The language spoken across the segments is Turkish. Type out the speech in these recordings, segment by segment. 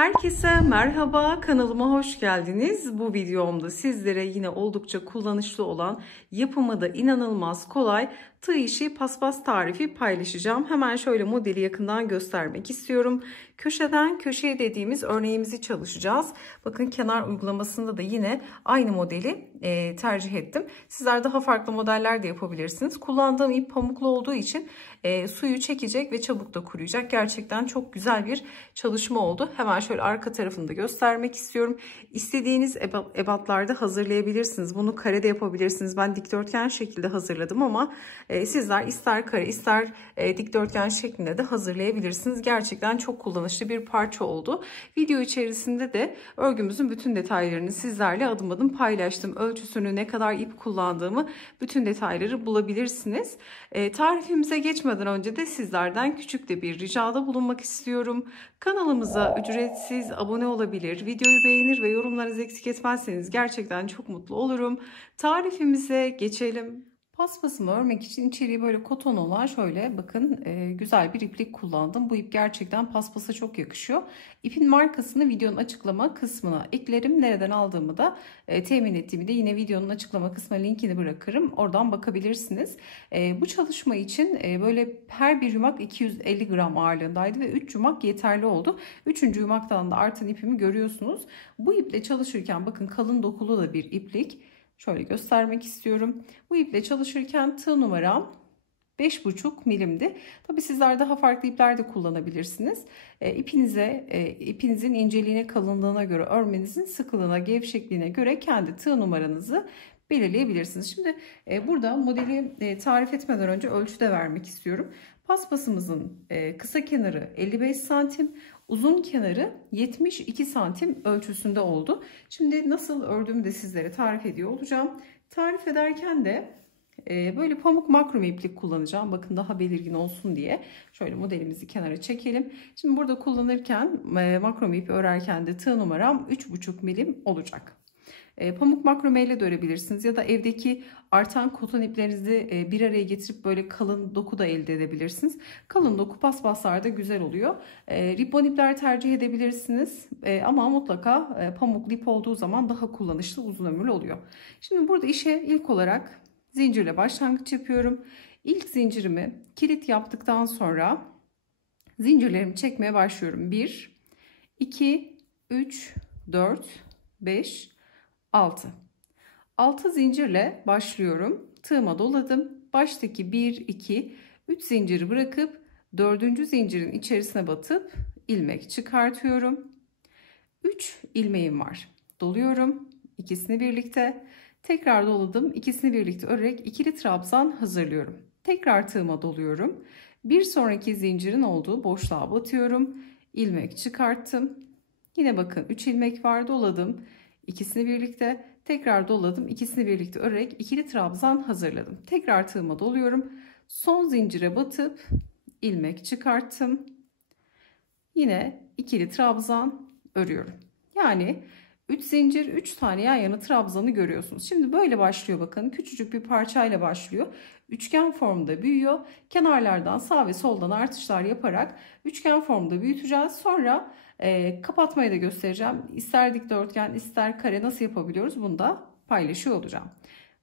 Herkese merhaba, kanalıma hoş geldiniz. Bu videomda sizlere yine oldukça kullanışlı olan, yapımı da inanılmaz kolay tığ işi paspas tarifi paylaşacağım. Hemen şöyle modeli yakından göstermek istiyorum. Köşeden köşeye dediğimiz örneğimizi çalışacağız. Bakın kenar uygulamasında da yine aynı modeli tercih ettim. Sizler daha farklı modeller de yapabilirsiniz. Kullandığım ip pamuklu olduğu için suyu çekecek ve çabuk da kuruyacak. Gerçekten çok güzel bir çalışma oldu. Hemen şöyle arka tarafını da göstermek istiyorum. İstediğiniz ebatlarda hazırlayabilirsiniz. Bunu karede yapabilirsiniz. Ben dikdörtgen şekilde hazırladım ama sizler ister kare ister dikdörtgen şeklinde de hazırlayabilirsiniz. Gerçekten çok kullanışlı bir parça oldu. Video içerisinde de örgümüzün bütün detaylarını sizlerle adım adım paylaştım. Ölçüsünü, ne kadar ip kullandığımı, bütün detayları bulabilirsiniz. Tarifimize geçmeden önce de sizlerden küçük de bir ricada bulunmak istiyorum. Kanalımıza ücretsiz abone olabilir, videoyu beğenir ve yorumlarınızı eksik etmezseniz gerçekten çok mutlu olurum. Tarifimize geçelim. Paspasımı örmek için içeriği böyle koton olan şöyle bakın güzel bir iplik kullandım. Bu ip gerçekten paspasa çok yakışıyor. İpin markasını videonun açıklama kısmına eklerim. Nereden aldığımı da temin ettiğimi de yine videonun açıklama kısmına linkini bırakırım. Oradan bakabilirsiniz. Bu çalışma için böyle her bir yumak 250 gram ağırlığındaydı ve 3 yumak yeterli oldu. 3. yumaktan da artan ipimi görüyorsunuz. Bu iple çalışırken bakın kalın dokulu da bir iplik. Şöyle göstermek istiyorum. Bu iple çalışırken tığ numaram 5,5 milimdi. Tabii sizler daha farklı ipler de kullanabilirsiniz. İpinizin inceliğine, kalınlığına göre, örmenizin sıkılığına, gevşekliğine göre kendi tığ numaranızı belirleyebilirsiniz. Şimdi burada modeli tarif etmeden önce ölçü de vermek istiyorum. Paspasımızın kısa kenarı 55 santim, uzun kenarı 72 santim ölçüsünde oldu. Şimdi nasıl ördüğümü de sizlere tarif ediyor olacağım. Tarif ederken de böyle pamuk makrome iplik kullanacağım. Bakın daha belirgin olsun diye. Şöyle modelimizi kenara çekelim. Şimdi burada kullanırken makrome ipi örerken de tığ numaram 3,5 milim olacak. Pamuk makrome ile de örebilirsiniz ya da evdeki artan koton iplerinizi bir araya getirip böyle kalın doku da elde edebilirsiniz. Kalın doku paspaslarda güzel oluyor. Ribbon ipler tercih edebilirsiniz ama mutlaka pamuk ip olduğu zaman daha kullanışlı, uzun ömürlü oluyor. Şimdi burada işe ilk olarak zincirle başlangıç yapıyorum. İlk zincirimi kilit yaptıktan sonra zincirlerimi çekmeye başlıyorum. 1, 2, 3, 4, 5, 6 zincirle başlıyorum. Tığıma doladım. Baştaki 1, 2, 3 zinciri bırakıp 4. zincirin içerisine batıp ilmek çıkartıyorum. 3 ilmeğim var. Doluyorum. İkisini birlikte. Tekrar doladım. İkisini birlikte örerek ikili trabzan hazırlıyorum. Tekrar tığıma doluyorum. Bir sonraki zincirin olduğu boşluğa batıyorum. İlmek çıkarttım. Yine bakın 3 ilmek var. Doladım. İkisini birlikte tekrar doladım. İkisini birlikte örerek ikili trabzan hazırladım. Tekrar tığıma doluyorum. Son zincire batıp ilmek çıkarttım. Yine ikili trabzan örüyorum. Yani 3 zincir, 3 tane yan yana trabzanı görüyorsunuz. Şimdi böyle başlıyor bakın. Küçücük bir parçayla başlıyor. Üçgen formda büyüyor. Kenarlardan sağ ve soldan artışlar yaparak üçgen formda büyüteceğiz. Sonra kapatmayı da göstereceğim. İster dikdörtgen ister kare nasıl yapabiliyoruz bunu da paylaşıyor olacağım.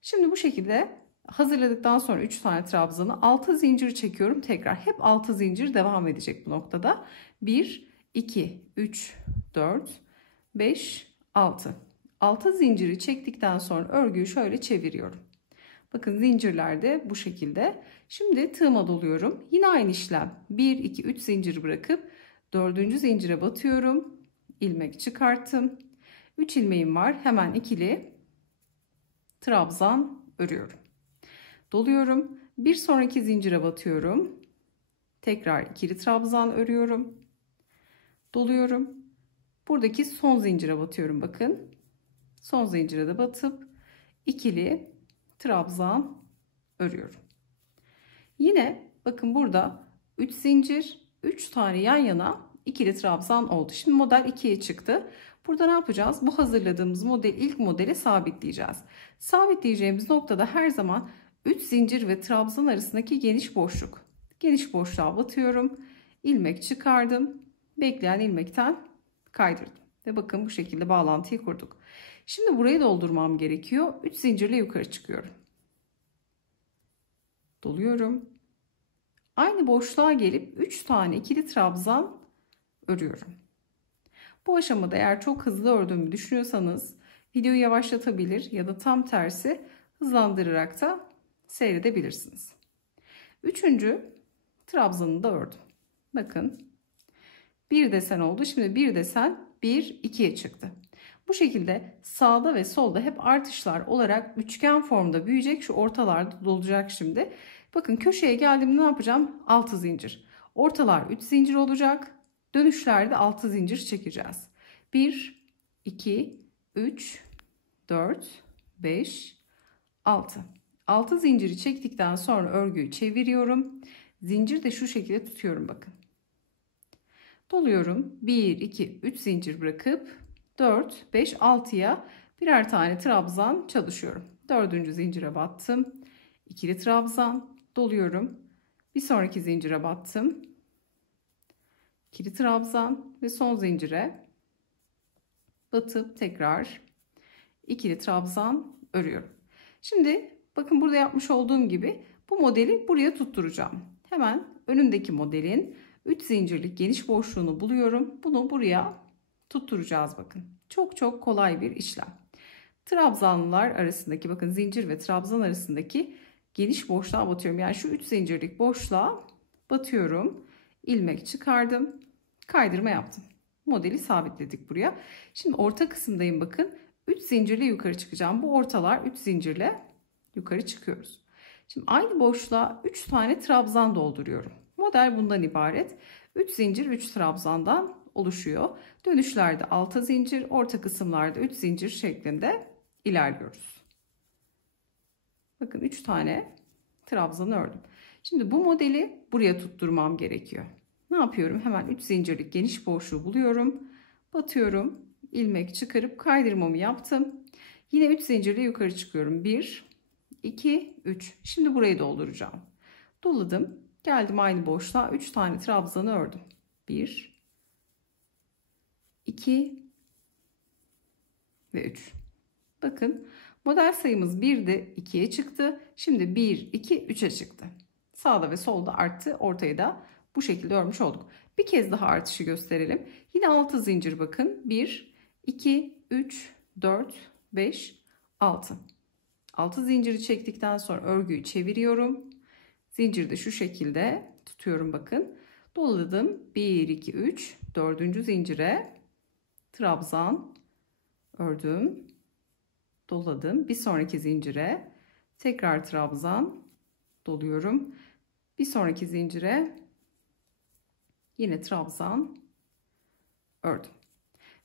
Şimdi bu şekilde hazırladıktan sonra 3 tane trabzanı 6 zincir çekiyorum. Tekrar hep 6 zincir devam edecek bu noktada. 1, 2, 3, 4, 5, 6 zinciri çektikten sonra örgüyü şöyle çeviriyorum. Bakın zincirler de bu şekilde. Şimdi tığıma doluyorum. Yine aynı işlem. 1, 2, 3 zincir bırakıp 4. zincire batıyorum. İlmek çıkarttım. 3 ilmeğim var. Hemen ikili trabzan örüyorum. Doluyorum. Bir sonraki zincire batıyorum. Tekrar ikili trabzan örüyorum. Doluyorum. Buradaki son zincire batıyorum bakın. Son zincire de batıp ikili trabzan örüyorum. Yine bakın burada 3 zincir, 3 tane yan yana ikili trabzan oldu. Şimdi model 2'ye çıktı. Burada ne yapacağız? Bu hazırladığımız model ilk modeli sabitleyeceğiz. Sabitleyeceğimiz noktada her zaman 3 zincir ve trabzan arasındaki geniş boşluk. Geniş boşluğa batıyorum. İlmek çıkardım. Bekleyen ilmekten kaydırdım. Ve bakın bu şekilde bağlantıyı kurduk. Şimdi burayı doldurmam gerekiyor. 3 zincirle yukarı çıkıyorum. Doluyorum. Aynı boşluğa gelip 3 tane ikili trabzan örüyorum. Bu aşamada eğer çok hızlı ördüğümü düşünüyorsanız videoyu yavaşlatabilir ya da tam tersi hızlandırarak da seyredebilirsiniz. Üçüncü trabzanı da ördüm. Bakın bir desen oldu. Şimdi bir desen 1 2'ye çıktı. Bu şekilde sağda ve solda hep artışlar olarak üçgen formda büyüyecek. Şu ortalarda dolacak şimdi. Bakın köşeye geldiğimde ne yapacağım? 6 zincir. Ortalar 3 zincir olacak. Dönüşlerde 6 zincir çekeceğiz. 1 2 3 4 5 6. 6 zinciri çektikten sonra örgüyü çeviriyorum. Zincir de şu şekilde tutuyorum bakın. Doluyorum. 1 2 3 zincir bırakıp 4 5 6'ya birer tane trabzan çalışıyorum. 4. zincire battım. İkili trabzan doluyorum. Bir sonraki zincire battım. İkili trabzan ve son zincire batıp tekrar ikili trabzan örüyorum. Şimdi bakın burada yapmış olduğum gibi bu modeli buraya tutturacağım. Hemen önündeki modelin 3 zincirlik geniş boşluğunu buluyorum. Bunu buraya tutturacağız bakın. Çok çok kolay bir işlem. Trabzanlar arasındaki bakın zincir ve trabzan arasındaki geniş boşluğa batıyorum. Yani şu 3 zincirlik boşluğa batıyorum. İlmek çıkardım. Kaydırma yaptım. Modeli sabitledik buraya. Şimdi orta kısımdayım bakın. 3 zincirle yukarı çıkacağım. Bu ortalar 3 zincirle yukarı çıkıyoruz. Şimdi aynı boşluğa 3 tane trabzan dolduruyorum. Model bundan ibaret. 3 zincir 3 trabzandan oluşuyor. Dönüşlerde 6 zincir, orta kısımlarda 3 zincir şeklinde ilerliyoruz. Bakın 3 tane trabzan ördüm. Şimdi bu modeli buraya tutturmam gerekiyor. Ne yapıyorum? Hemen 3 zincirlik geniş boşluğu buluyorum. Batıyorum. İlmek çıkarıp kaydırmamı yaptım. Yine 3 zincirle yukarı çıkıyorum. 1 2 3. Şimdi burayı dolduracağım. Doladım. Geldim aynı boşluğa 3 tane trabzanı ördüm. 1 2 ve 3. Bakın model sayımız 1'de 2'ye çıktı. Şimdi 1 2 3'e çıktı. Sağda ve solda arttı. Ortayı da bu şekilde örmüş olduk. Bir kez daha artışı gösterelim. Yine 6 zincir bakın. 1 2 3 4 5 6. 6 zinciri çektikten sonra örgüyü çeviriyorum. Zinciri de şu şekilde tutuyorum bakın. Doladım. 1 2 3 4. zincire trabzan ördüm. Doladım. Bir sonraki zincire tekrar trabzan doluyorum. Bir sonraki zincire yine trabzan ördüm.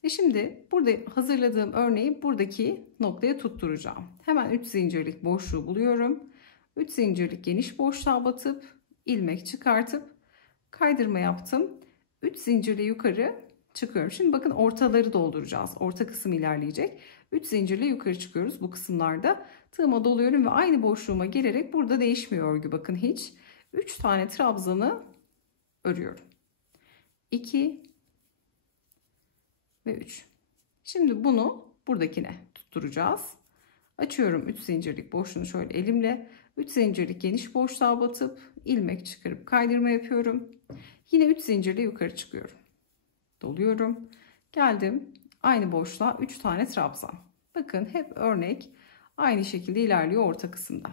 Ve şimdi burada hazırladığım örneği buradaki noktaya tutturacağım. Hemen 3 zincirlik boşluğu buluyorum. 3 zincirlik geniş boşluğa batıp ilmek çıkartıp kaydırma yaptım. 3 zincirle yukarı çıkıyorum. Şimdi bakın ortaları dolduracağız. Orta kısım ilerleyecek. 3 zincirle yukarı çıkıyoruz bu kısımlarda. Tığıma doluyorum ve aynı boşluğuma gelerek burada değişmiyor örgü bakın hiç. 3 tane trabzanı örüyorum. 2 ve 3. Şimdi bunu buradakine tutturacağız. Açıyorum 3 zincirlik boşluğunu şöyle elimle. 3 zincirlik geniş boşluğa batıp ilmek çıkarıp kaydırma yapıyorum. Yine 3 zincirle yukarı çıkıyorum. Doluyorum. Geldim aynı boşluğa 3 tane trabzan. Bakın hep örnek aynı şekilde ilerliyor orta kısımda.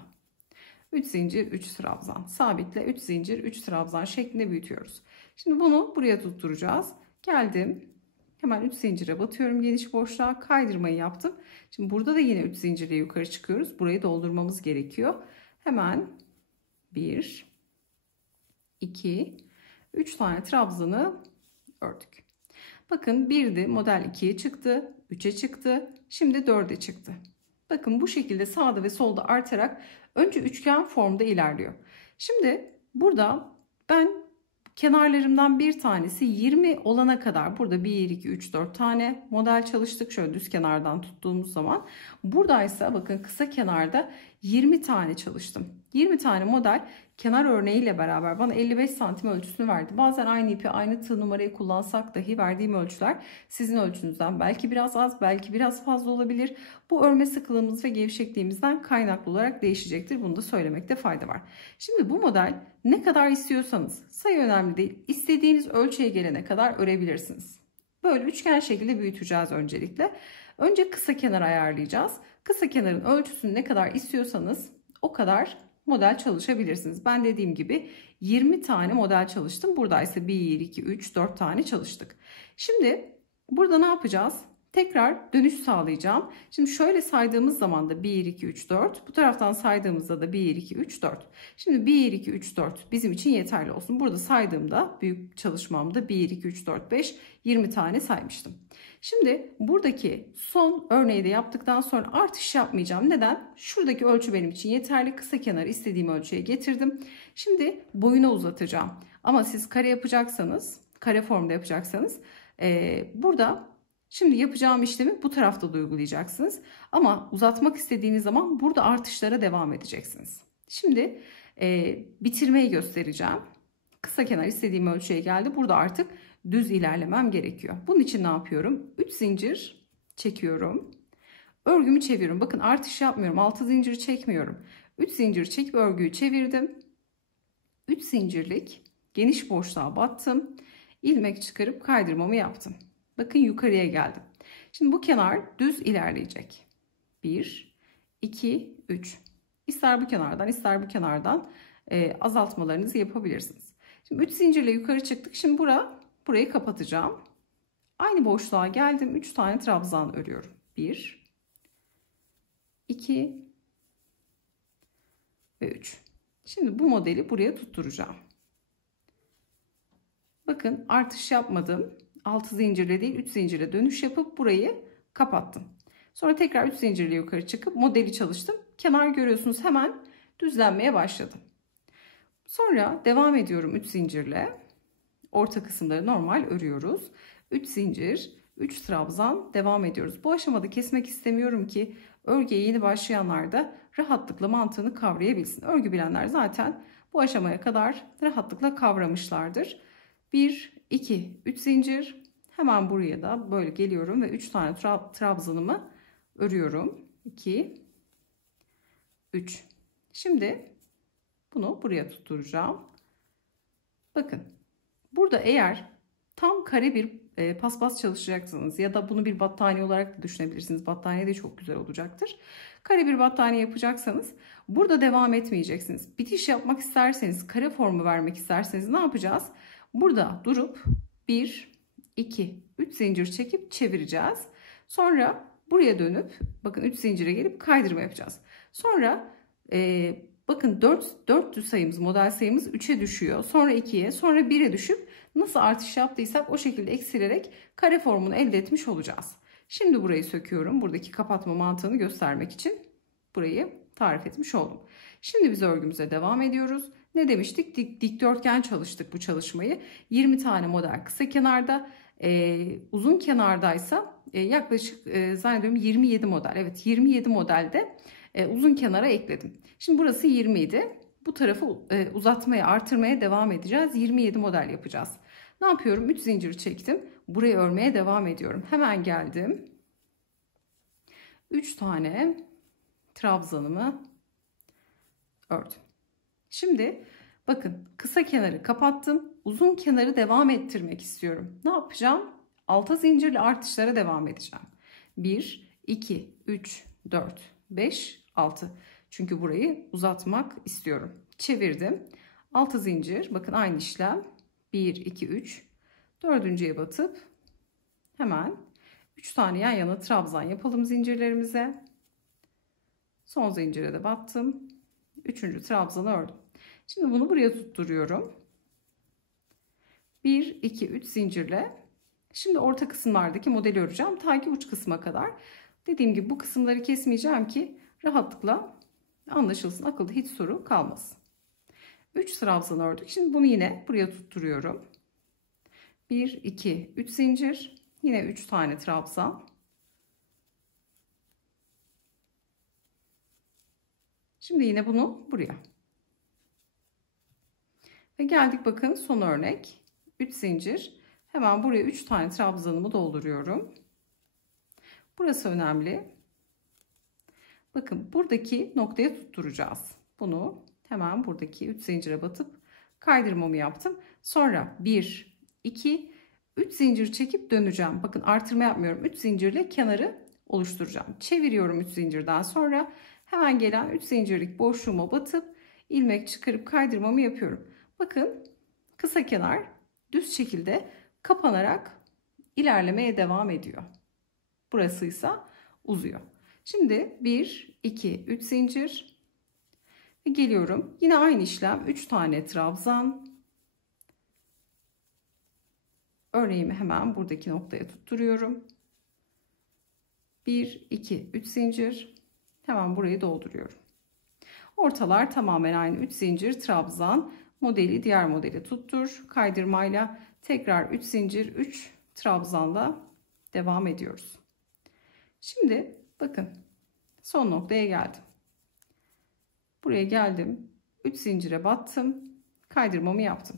3 zincir 3 trabzan. Sabitle 3 zincir 3 trabzan şeklinde büyütüyoruz. Şimdi bunu buraya tutturacağız. Geldim. Hemen 3 zincire batıyorum geniş boşluğa, kaydırmayı yaptım. Şimdi burada da yine 3 zincirle yukarı çıkıyoruz. Burayı doldurmamız gerekiyor. Hemen 1 2 3 tane trabzanı ördük. Bakın 1'di, model 2'ye çıktı, 3'e çıktı, şimdi 4'e çıktı. Bakın bu şekilde sağda ve solda artarak önce üçgen formda ilerliyor. Şimdi burada ben kenarlarımdan bir tanesi 20 olana kadar burada 1 2 3 4 tane model çalıştık. Şöyle düz kenardan tuttuğumuz zaman buradaysa bakın kısa kenarda 20 tane çalıştım. 20 tane model kenar örneğiyle beraber bana 55 santim ölçüsünü verdi. Bazen aynı ipi, aynı tığ numarayı kullansak dahi verdiğim ölçüler sizin ölçünüzden belki biraz az, belki biraz fazla olabilir. Bu örme sıklığımız ve gevşekliğimizden kaynaklı olarak değişecektir. Bunu da söylemekte fayda var. Şimdi bu model ne kadar istiyorsanız, sayı önemli değil, istediğiniz ölçüye gelene kadar örebilirsiniz. Böyle üçgen şekilde büyüteceğiz öncelikle. Önce kısa kenar ayarlayacağız. Kısa kenarın ölçüsünü ne kadar istiyorsanız o kadar model çalışabilirsiniz. Ben dediğim gibi 20 tane model çalıştım. Buradaysa 1, 2, 3, 4 tane çalıştık. Şimdi burada ne yapacağız? Tekrar dönüş sağlayacağım. Şimdi şöyle saydığımız zaman da 1, 2, 3, 4. Bu taraftan saydığımızda da 1, 2, 3, 4. Şimdi 1, 2, 3, 4 bizim için yeterli olsun. Burada saydığımda büyük çalışmamda 1, 2, 3, 4, 5, 20 tane saymıştım. Şimdi buradaki son örneği de yaptıktan sonra artış yapmayacağım. Neden? Şuradaki ölçü benim için yeterli. Kısa kenarı istediğim ölçüye getirdim. Şimdi boyuna uzatacağım. Ama siz kare yapacaksanız, kare formda yapacaksanız burada şimdi yapacağım işlemi bu tarafta da uygulayacaksınız. Ama uzatmak istediğiniz zaman burada artışlara devam edeceksiniz. Şimdi bitirmeyi göstereceğim. Kısa kenar istediğim ölçüye geldi. Burada artık düz ilerlemem gerekiyor. Bunun için ne yapıyorum? 3 zincir çekiyorum. Örgümü çeviriyorum. Bakın artış yapmıyorum. 6 zincir çekmiyorum. 3 zincir çekip örgüyü çevirdim. 3 zincirlik geniş boşluğa battım. İlmek çıkarıp kaydırmamı yaptım. Bakın yukarıya geldim. Şimdi bu kenar düz ilerleyecek. 1, 2, 3. İster bu kenardan ister bu kenardan azaltmalarınızı yapabilirsiniz. Şimdi 3 zincirle yukarı çıktık. Şimdi burayı kapatacağım. Aynı boşluğa geldim. 3 tane trabzan örüyorum. 1, 2 ve 3. Şimdi bu modeli buraya tutturacağım. Bakın artış yapmadım. 6 zincirle değil 3 zincirle dönüş yapıp burayı kapattım. Sonra tekrar 3 zincirle yukarı çıkıp modeli çalıştım. Kenar görüyorsunuz hemen düzlenmeye başladı. Sonra devam ediyorum 3 zincirle. Orta kısımları normal örüyoruz. 3 zincir, 3 trabzan devam ediyoruz. Bu aşamada kesmek istemiyorum ki örgüye yeni başlayanlar da rahatlıkla mantığını kavrayabilsin. Örgü bilenler zaten bu aşamaya kadar rahatlıkla kavramışlardır. 1, 2, 3 zincir. Hemen buraya da böyle geliyorum ve 3 tane trabzanımı örüyorum. 2, 3. Şimdi bunu buraya tutturacağım. Bakın burada eğer tam kare bir paspas çalışacaksınız ya da bunu bir battaniye olarak da düşünebilirsiniz. Battaniye de çok güzel olacaktır. Kare bir battaniye yapacaksanız burada devam etmeyeceksiniz. Bitiş yapmak isterseniz, kare formu vermek isterseniz ne yapacağız? Burada durup 1, 2, 3 zincir çekip çevireceğiz. Sonra buraya dönüp bakın 3 zincire gelip kaydırma yapacağız. Sonra bakın 4 sayımız, model sayımız 3'e düşüyor. Sonra 2'ye, sonra 1'e düşüp nasıl artış yaptıysak o şekilde eksilerek kare formunu elde etmiş olacağız. Şimdi burayı söküyorum. Buradaki kapatma mantığını göstermek için burayı tarif etmiş oldum. Şimdi biz örgümüze devam ediyoruz. Ne demiştik? Dikdörtgen çalıştık bu çalışmayı. 20 tane model kısa kenarda, uzun kenardaysa yaklaşık zannediyorum 27 model. Evet 27 modelde uzun kenara ekledim. Şimdi burası 20 idi. Bu tarafı uzatmaya, artırmaya devam edeceğiz. 27 model yapacağız. Ne yapıyorum? 3 zincir çektim. Burayı örmeye devam ediyorum. Hemen geldim. 3 tane trabzanımı ördüm. Şimdi bakın kısa kenarı kapattım. Uzun kenarı devam ettirmek istiyorum. Ne yapacağım? Alta zincirli artışlara devam edeceğim. 1, 2, 3, 4, 5, 6. Çünkü burayı uzatmak istiyorum. Çevirdim. 6 zincir. Bakın aynı işlem. 1, 2, 3. Dördüncüye batıp hemen 3 tane yan yana trabzan yapalım zincirlerimize. Son zincire de battım. 3. trabzanı ördüm. Şimdi bunu buraya tutturuyorum. 1, 2, 3 zincirle. Şimdi orta kısımlardaki modeli öreceğim. Ta ki uç kısma kadar. Dediğim gibi bu kısımları kesmeyeceğim ki rahatlıkla anlaşılsın. Akılda hiç soru kalmasın. 3 trabzan ördük. Şimdi bunu yine buraya tutturuyorum. 1, 2, 3 zincir. Yine 3 tane trabzan. Şimdi yine bunu buraya. Ve geldik bakın son örnek. 3 zincir. Hemen buraya 3 tane trabzanımı dolduruyorum. Burası önemli. Bakın buradaki noktaya tutturacağız. Bunu hemen buradaki 3 zincire batıp kaydırmamı yaptım. Sonra 1, 2, 3 zincir çekip döneceğim. Bakın artırma yapmıyorum. 3 zincirle kenarı oluşturacağım. Çeviriyorum 3 zincirden sonra hemen gelen 3 zincirlik boşluğuma batıp ilmek çıkarıp kaydırmamı yapıyorum. Bakın kısa kenar düz şekilde kapanarak ilerlemeye devam ediyor. Burasıysa uzuyor. Şimdi 1, 2, 3 zincir ve geliyorum. Yine aynı işlem 3 tane trabzan. Örneğimi hemen buradaki noktaya tutturuyorum. 1, 2, 3 zincir. Hemen burayı dolduruyorum. Ortalar tamamen aynı 3 zincir trabzan. Modeli diğer modeli tuttur. Kaydırmayla tekrar 3 zincir 3 trabzanla devam ediyoruz. Şimdi bakın son noktaya geldim. Buraya geldim. 3 zincire battım. Kaydırmamı yaptım.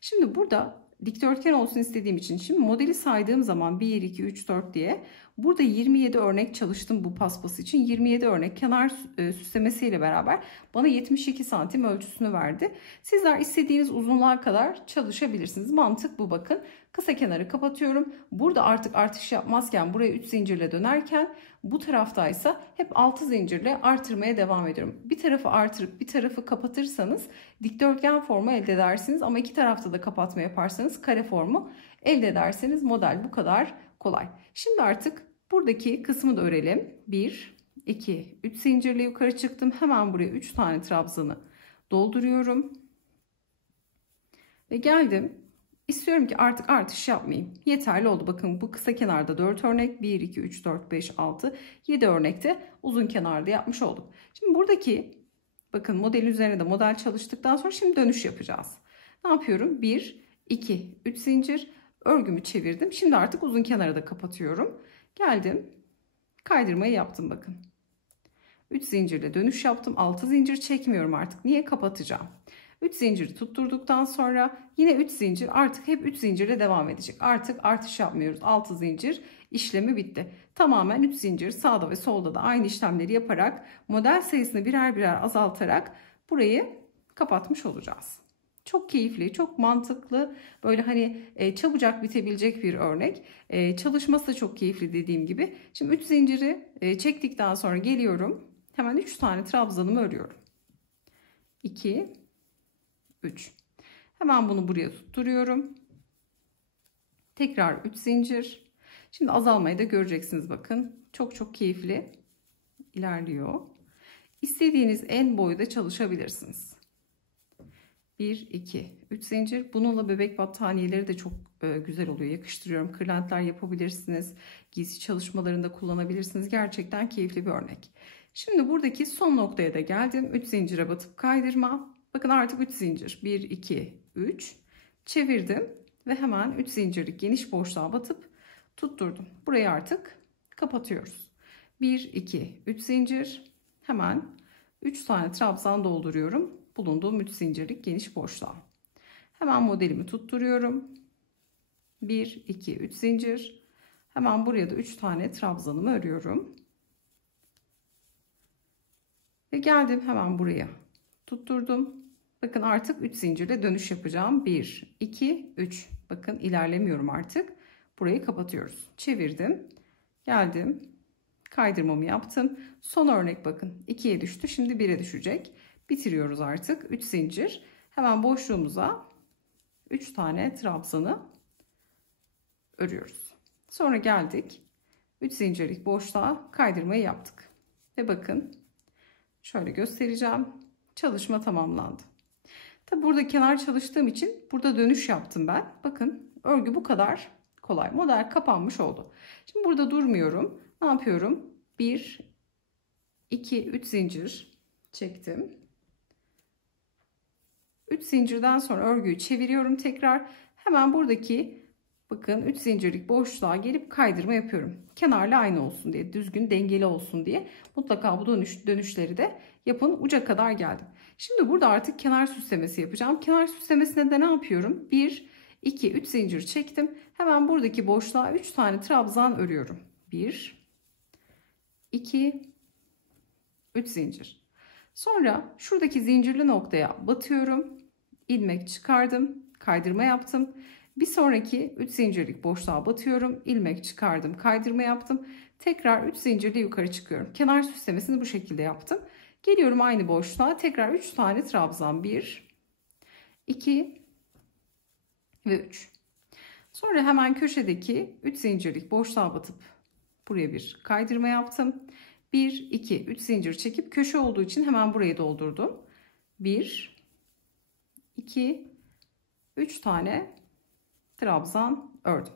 Şimdi burada dikdörtgen olsun istediğim için şimdi modeli saydığım zaman 1, 2, 3, 4 diye burada 27 örnek çalıştım bu paspas için. 27 örnek kenar süslemesiyle beraber bana 72 santim ölçüsünü verdi. Sizler istediğiniz uzunluğa kadar çalışabilirsiniz. Mantık bu bakın. Kısa kenarı kapatıyorum. Burada artık artış yapmazken buraya 3 zincirle dönerken bu taraftaysa hep 6 zincirle artırmaya devam ediyorum. Bir tarafı artırıp bir tarafı kapatırsanız dikdörtgen formu elde edersiniz. Ama iki tarafta da kapatma yaparsanız kare formu elde ederseniz model bu kadar kolay. Şimdi artık buradaki kısmı da örelim. 1, 2, 3 zincirle yukarı çıktım. Hemen buraya 3 tane trabzanı dolduruyorum. Ve geldim. İstiyorum ki artık artış yapmayayım. Yeterli oldu. Bakın bu kısa kenarda 4 örnek. 1, 2, 3, 4, 5, 6, 7 örnekte uzun kenarda yapmış olduk. Şimdi buradaki bakın modelin üzerine de model çalıştıktan sonra şimdi dönüş yapacağız. Ne yapıyorum? 1, 2, 3 zincir. Örgümü çevirdim. Şimdi artık uzun kenarı da kapatıyorum. Geldim. Kaydırmayı yaptım bakın. 3 zincirle dönüş yaptım. 6 zincir çekmiyorum artık. Niye? Kapatacağım. 3 zinciri tutturduktan sonra yine 3 zincir, artık hep 3 zincirle devam edecek. Artık artış yapmıyoruz. 6 zincir işlemi bitti. Tamamen 3 zincir sağda ve solda da aynı işlemleri yaparak model sayısını birer birer azaltarak burayı kapatmış olacağız. Çok keyifli, çok mantıklı, böyle hani çabucak bitebilecek bir örnek. Çalışması da çok keyifli dediğim gibi. Şimdi 3 zinciri çektikten sonra geliyorum. Hemen 3 tane trabzanımı örüyorum. 2, 3. Hemen bunu buraya tutturuyorum. Tekrar 3 zincir. Şimdi azalmayı da göreceksiniz bakın. Çok çok keyifli ilerliyor. İstediğiniz en boyda çalışabilirsiniz. 1, 2, 3 zincir. Bununla bebek battaniyeleri de çok güzel oluyor. Yakıştırıyorum. Kırlentler yapabilirsiniz. Giysi çalışmalarında kullanabilirsiniz. Gerçekten keyifli bir örnek. Şimdi buradaki son noktaya da geldim. 3 zincire batıp kaydırma. Bakın artık 3 zincir. 1, 2, 3. Çevirdim. Ve hemen 3 zincirlik geniş boşluğa batıp tutturdum. Burayı artık kapatıyoruz. 1, 2, 3 zincir. Hemen 3 tane trabzan dolduruyorum. Bulunduğum 3 zincirlik geniş boşluğa. Hemen modelimi tutturuyorum. 1, 2, 3 zincir. Hemen buraya da 3 tane trabzanımı örüyorum. Ve geldim hemen buraya. Tutturdum. Bakın artık 3 zincirle dönüş yapacağım. 1, 2, 3. Bakın ilerlemiyorum artık. Burayı kapatıyoruz. Çevirdim. Geldim. Kaydırmamı yaptım. Son örnek bakın 2'ye düştü. Şimdi 1'e düşecek. Bitiriyoruz artık. 3 zincir. Hemen boşluğumuza 3 tane trabzanı örüyoruz. Sonra geldik. 3 zincirlik boşluğa kaydırmayı yaptık. Ve bakın şöyle göstereceğim. Çalışma tamamlandı. Tabi burada kenar çalıştığım için burada dönüş yaptım ben. Bakın örgü bu kadar kolay. Model kapanmış oldu. Şimdi burada durmuyorum. Ne yapıyorum? 1, 2, 3 zincir çektim. 3 zincirden sonra örgüyü çeviriyorum tekrar. Hemen buradaki bakın 3 zincirlik boşluğa gelip kaydırma yapıyorum. Kenarla aynı olsun diye, düzgün dengeli olsun diye. Mutlaka bu dönüşleri de yapın. Uca kadar geldim. Şimdi burada artık kenar süslemesi yapacağım. Kenar süslemesine de ne yapıyorum? 1, 2, 3 zincir çektim. Hemen buradaki boşluğa 3 tane trabzan örüyorum. 1, 2, 3 zincir. Sonra şuradaki zincirli noktaya batıyorum. İlmek çıkardım. Kaydırma yaptım. Bir sonraki 3 zincirlik boşluğa batıyorum. İlmek çıkardım. Kaydırma yaptım. Tekrar 3 zincirle yukarı çıkıyorum. Kenar süslemesini bu şekilde yaptım. Geliyorum aynı boşluğa. Tekrar 3 tane trabzan. 1, 2 ve 3. Sonra hemen köşedeki 3 zincirlik boşluğa batıp buraya bir kaydırma yaptım. 1, 2, 3 zincir çekip köşe olduğu için hemen burayı doldurdum. 1, 2, 3 tane trabzan ördüm.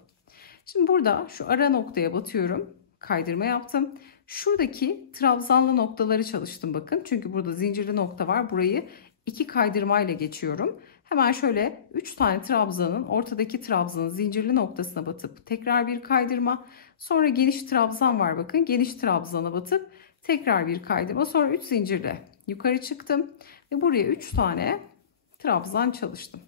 Şimdi burada şu ara noktaya batıyorum. Kaydırma yaptım. Şuradaki trabzanlı noktaları çalıştım bakın. Çünkü burada zincirli nokta var. Burayı 2 kaydırma ile geçiyorum. Hemen şöyle 3 tane trabzanın ortadaki trabzanın zincirli noktasına batıp tekrar bir kaydırma. Sonra geniş trabzan var bakın. Geniş trabzana batıp tekrar bir kaydırma. Sonra 3 zincirle yukarı çıktım. Ve buraya 3 tane trabzan çalıştım.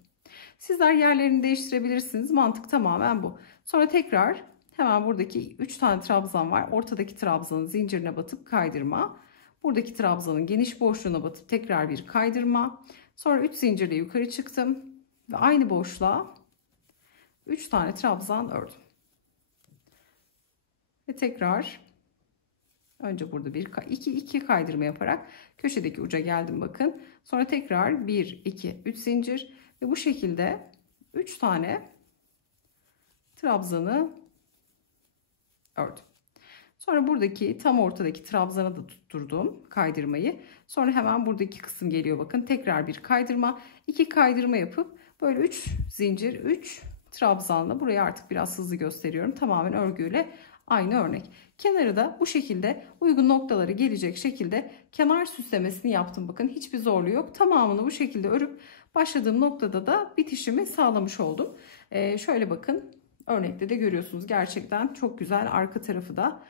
Sizler yerlerini değiştirebilirsiniz. Mantık tamamen bu. Sonra tekrar hemen buradaki 3 tane trabzan var. Ortadaki trabzanın zincirine batıp kaydırma. Buradaki trabzanın geniş boşluğuna batıp tekrar bir kaydırma. Sonra 3 zincirle yukarı çıktım. Ve aynı boşluğa 3 tane trabzan ördüm. Ve tekrar önce burada bir 2 kaydırma yaparak köşedeki uca geldim bakın. Sonra tekrar 1, 2, 3 zincir. Ve bu şekilde 3 tane trabzanı ördüm. Sonra buradaki tam ortadaki trabzana da tutturdum kaydırmayı. Sonra hemen buradaki kısım geliyor bakın. Tekrar bir kaydırma, 2 kaydırma yapıp böyle 3 zincir, 3 trabzanla burayı artık biraz hızlı gösteriyorum. Tamamen örgüyle aynı örnek. Kenarı da bu şekilde uygun noktaları gelecek şekilde kenar süslemesini yaptım. Bakın hiçbir zorluğu yok. Tamamını bu şekilde örüp başladığım noktada da bitişimi sağlamış oldum. Şöyle bakın örnekte de görüyorsunuz. Gerçekten çok güzel. Arka tarafı da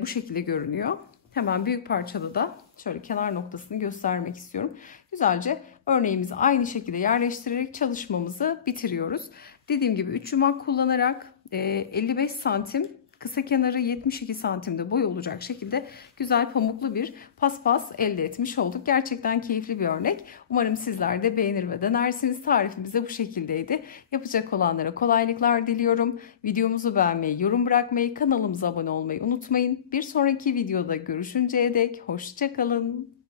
bu şekilde görünüyor. Hemen büyük parçada da şöyle kenar noktasını göstermek istiyorum. Güzelce örneğimizi aynı şekilde yerleştirerek çalışmamızı bitiriyoruz. Dediğim gibi 3 yumak kullanarak 55 santim kısa kenarı 72 santimde boy olacak şekilde güzel pamuklu bir paspas elde etmiş olduk. Gerçekten keyifli bir örnek. Umarım sizler de beğenir ve denersiniz. Tarifimiz de bu şekildeydi. Yapacak olanlara kolaylıklar diliyorum. Videomuzu beğenmeyi, yorum bırakmayı, kanalımıza abone olmayı unutmayın. Bir sonraki videoda görüşünceye dek hoşça kalın.